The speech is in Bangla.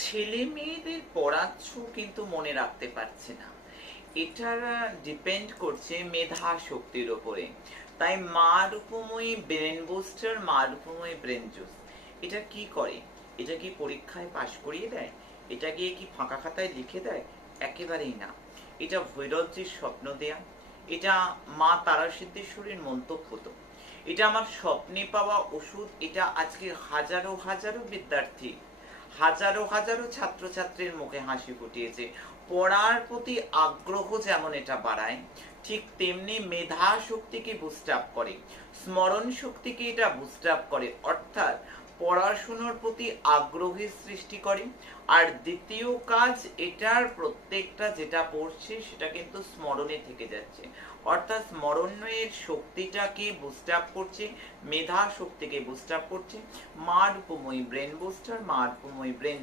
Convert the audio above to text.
ছেলে মেয়েদের পড়াচ্ছ কিন্তু মনে রাখতে পারছে না। এটা ডিপেন্ড করছে মেধা শক্তির ওপরে। তাই মা রূপময়ী ব্রেন বুস্টার, মা রূপময়ী ব্রেন জুস, এটা কি করে? এটা কি পরীক্ষায় পাশ করিয়ে দেয়? এটা গিয়ে কি ফাঁকা খাতায় লিখে দেয়? একেবারেই না। এটা ভৈরবজির স্বপ্ন দেয়া, এটা মা তারাসিদ্ধেশ্বরীর মন্তব্য তো, এটা আমার স্বপ্নে পাওয়া ওষুধ। এটা আজকে হাজারো হাজারো বিদ্যার্থী, হাজারো হাজারো ছাত্রছাত্রীর মুখে হাসি ফুটিয়েছে। পড়ার প্রতি আগ্রহ যেমন এটা বাড়ায়, ঠিক তেমনি মেধা শক্তিকে বুস্ট আপ করে, স্মরণ শক্তিকে এটা বুস্ট আপ করে, অর্থাৎ পড়াশোনার প্রতি আগ্রহের সৃষ্টি করে। আর দ্বিতীয় কাজ, এটার প্রত্যেকটা যেটা পড়ছে সেটা কিন্তু স্মরণে থেকে যাচ্ছে, অর্থাৎ স্মরণের শক্তিটাকে বুস্ট আপ করছে, মেধা শক্তিকে বুস্ট আপ করছে। মা রূপময়ী ব্রেন বুস্টার, মা রূপময়ী ব্রেন